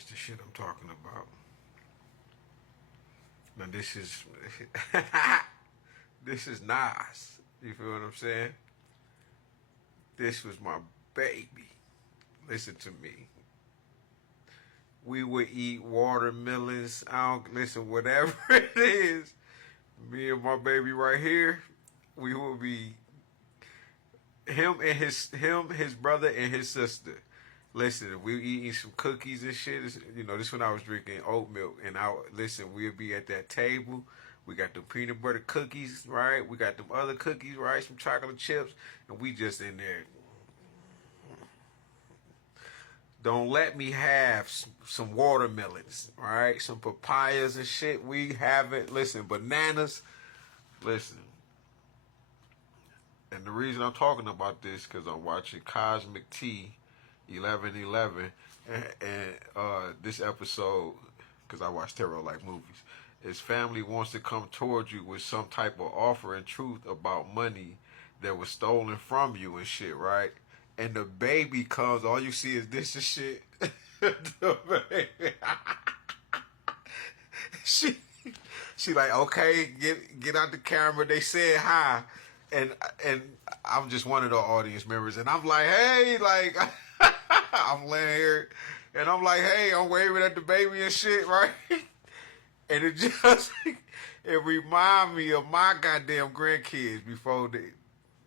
It's the shit I'm talking about. Now this is this is Nas. You feel what I'm saying? This was my baby. Listen to me. We would eat watermelons. I don't listen, whatever it is. Me and my baby right here, we will be his brother and his sister. Listen, we eating some cookies and shit. You know, this when I was drinking oat milk, and we'll be at that table. We got the peanut butter cookies, right? We got them other cookies, right? Some chocolate chips, and we just in there. Don't let me have some watermelons, all right? Some papayas and shit. We haven't. Listen, bananas. Listen. And the reason I'm talking about this because I'm watching Cosmic T 1111 and this episode because I watch tarot like movies. His family wants to come towards you with some type of offer and truth about money that was stolen from you and shit, right? And the baby comes, all you see is this and shit. The baby. she she like, okay, get out the camera. They said hi. And I'm just one of the audience members, and I'm like, hey, like, I'm laying here, and I'm like, hey, I'm waving at the baby and shit, right? And it just, it remind me of my goddamn grandkids before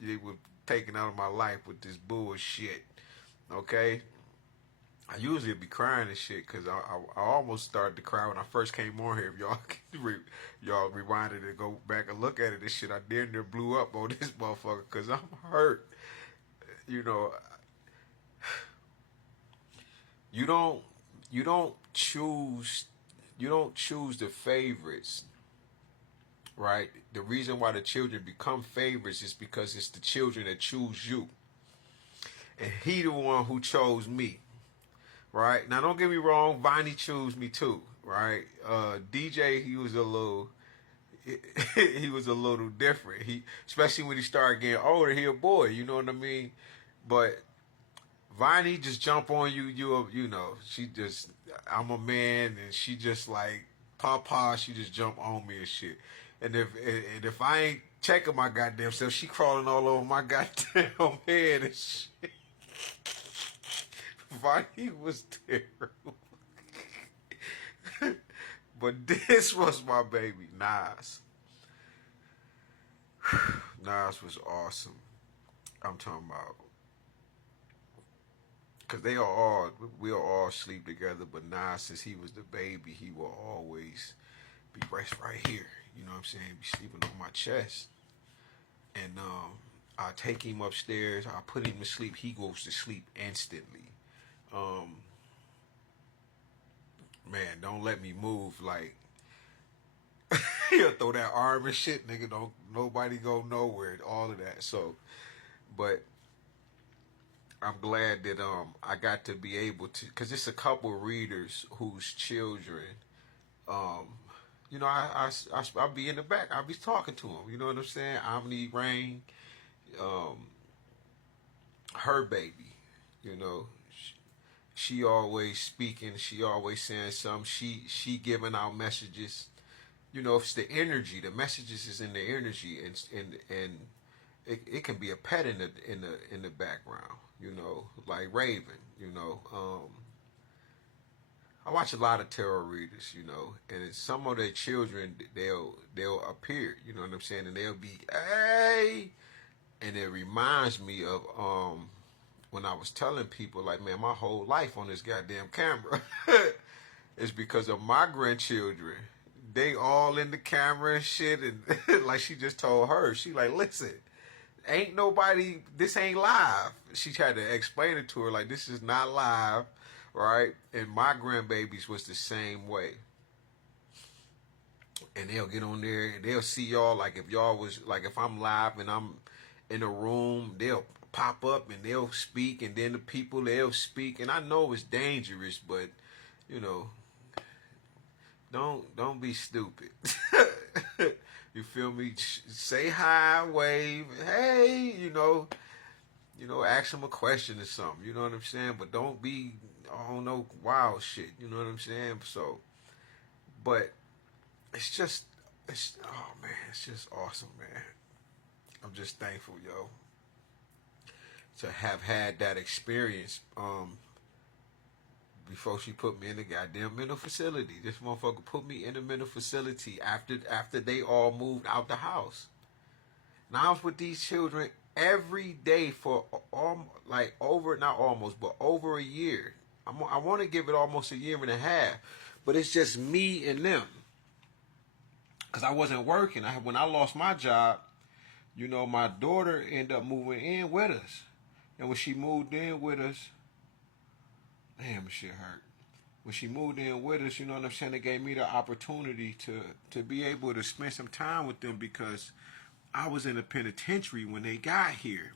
they were taken out of my life with this bullshit, okay? I usually be crying and shit because I almost started to cry when I first came on here. If y'all y'all rewinded and go back and look at it, this shit I damn near blew up on this motherfucker because I'm hurt. You know, you don't you don't choose the favorites, right? The reason why the children become favorites is because it's the children that choose you, and he the one who chose me. Right now, don't get me wrong. Viney chose me too. Right, DJ, he was a little different. Especially when he started getting older, he a boy. You know what I mean? But Viney just jump on you. You know, she just, I'm a man, and she just like Papa. She just jump on me and shit. And if I ain't checking my goddamn self, she crawling all over my goddamn head and shit. Viney was terrible. But this was my baby, Nas. Nas was awesome. I'm talking about. Because we'll all sleep together, but Nas, since he was the baby, he will always be right here. You know what I'm saying? Be sleeping on my chest. And I take him upstairs, I put him to sleep, he goes to sleep instantly. Um, man, don't let me move. Like, he'll throw that arm and shit, nigga. Don't nobody go nowhere. All of that. So, but I'm glad that I got to be able to, cause it's a couple readers whose children, um, you know, I'll be in the back. I'll be talking to them. You know what I'm saying? Omni Rain, um, her baby. You know, she always speaking. She always saying something. She giving out messages. You know, it's the energy. The messages is in the energy, and it can be a pet in the background. You know, like Raven. You know, I watch a lot of tarot readers. You know, and some of their children they'll appear. You know what I'm saying, and they'll be hey, and it reminds me of when I was telling people like, man, my whole life on this goddamn camera is because of my grandchildren. They all in the camera and shit, and like she just told her, she like, listen, ain't nobody, this ain't live. She tried to explain it to her like, this is not live, right? And my grandbabies was the same way. And they'll get on there and they'll see y'all, like if y'all was like, if I'm live and I'm in a room, they'll pop up and they'll speak, and then the people, they'll speak. And I know it's dangerous, but you know, don't be stupid. You feel me? Say hi, wave, hey, you know, ask them a question or something. You know what I'm saying? But don't be I don't know, wild shit. You know what I'm saying? So, but it's just, oh man, it's just awesome, man. I'm just thankful, yo, to have had that experience. Before she put me in the goddamn mental facility, this motherfucker put me in a mental facility after they all moved out the house. Now I was with these children every day for like over, not almost, but over a year. I want to give it almost a year and a half, but it's just me and them. Cause I wasn't working. When I lost my job, you know, my daughter ended up moving in with us, and when she moved in with us, damn, shit hurt. When she moved in with us, you know what I'm saying, it gave me the opportunity to be able to spend some time with them because I was in a penitentiary when they got here.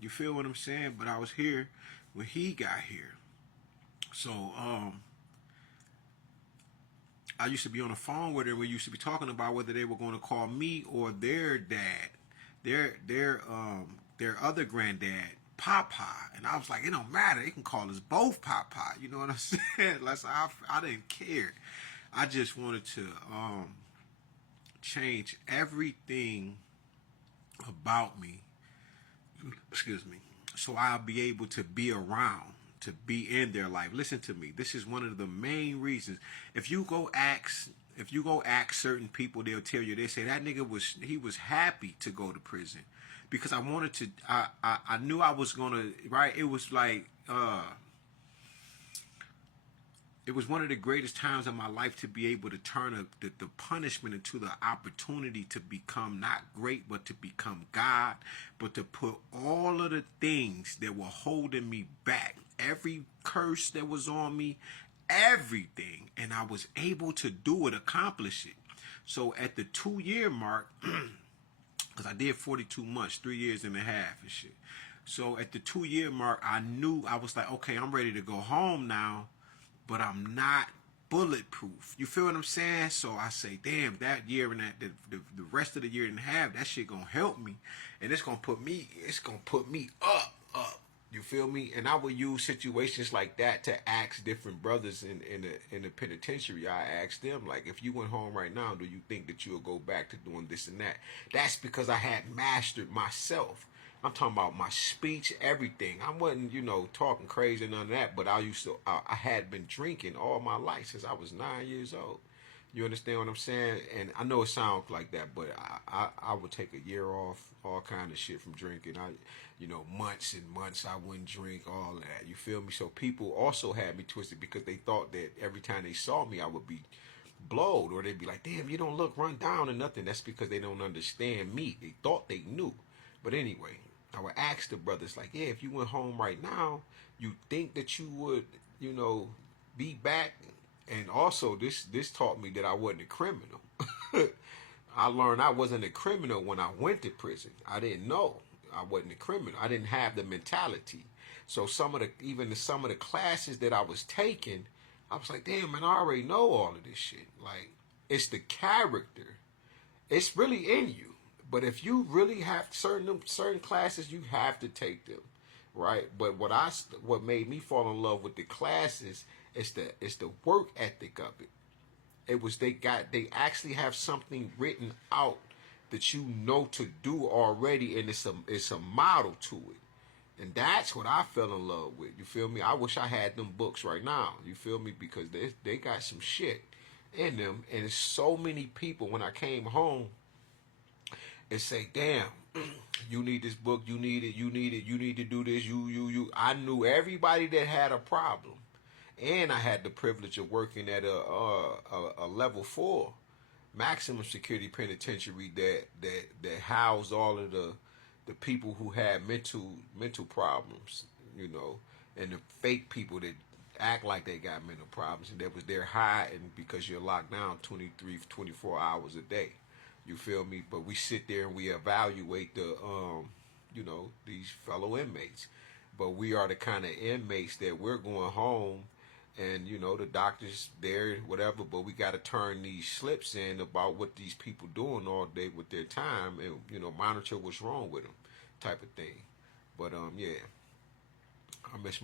You feel what I'm saying? But I was here when he got here. So, I used to be on the phone with her. We used to be talking about whether they were going to call me or their dad, their other granddad, Papa. And I was like, it don't matter. They can call us both Papa. You know what I'm saying? Like, I didn't care. I just wanted to change everything about me. Excuse me. So I'll be able to be around, to be in their life. Listen to me. This is one of the main reasons. If you go ask certain people, they'll tell you, they say that nigga was happy to go to prison because I wanted to. I knew I was gonna. Right. It was like. It was one of the greatest times of my life to be able to turn the punishment into the opportunity to become not great, but to become God, but to put all of the things that were holding me back, every curse that was on me, everything, and I was able to do it, accomplish it. So at the 2-year mark, because I did 42 months, 3 years and a half and shit. So at the 2-year mark, I knew, I was like, okay, I'm ready to go home now, but I'm not bulletproof. You feel what I'm saying? So I say, damn, that year and the rest of the year and a half, that shit gonna help me, and it's gonna put me up. You feel me? And I would use situations like that to ask different brothers in the penitentiary. I asked them, like, if you went home right now, do you think that you'll go back to doing this and that? That's because I had mastered myself. I'm talking about my speech, everything. I wasn't, you know, talking crazy, none of that, but I had been drinking all my life since I was 9 years old. You understand what I'm saying? And I know it sounds like that, but I would take a year off, all kind of shit from drinking. Months and months I wouldn't drink, all that. You feel me? So people also had me twisted because they thought that every time they saw me, I would be blowed, or they'd be like, damn, you don't look run down or nothing. That's because they don't understand me. They thought they knew. But anyway, I would ask the brothers, like, yeah, if you went home right now, you think that you would, be back? And also, this taught me that I wasn't a criminal. I learned I wasn't a criminal when I went to prison. I didn't know I wasn't a criminal. I didn't have the mentality. So some of the classes that I was taking, I was like, damn, man, I already know all of this shit. Like, it's the character. It's really in you. But if you really have certain classes, you have to take them, right? But what made me fall in love with the classes is the work ethic of it. It was they actually have something written out that you know to do already, and it's a model to it. And that's what I fell in love with. You feel me? I wish I had them books right now. You feel me? Because they got some shit in them, and it's so many people when I came home and say, damn, you need this book, you need it, you need to do this, you. I knew everybody that had a problem. And I had the privilege of working at a level 4 maximum security penitentiary that housed all of the people who had mental problems, and the fake people that act like they got mental problems, and that was their hiding because you're locked down 24 hours a day. You feel me? But we sit there and we evaluate these fellow inmates. But we are the kind of inmates that we're going home, and the doctors there, whatever, but we got to turn these slips in about what these people doing all day with their time, and monitor what's wrong with them, type of thing. But yeah, I miss my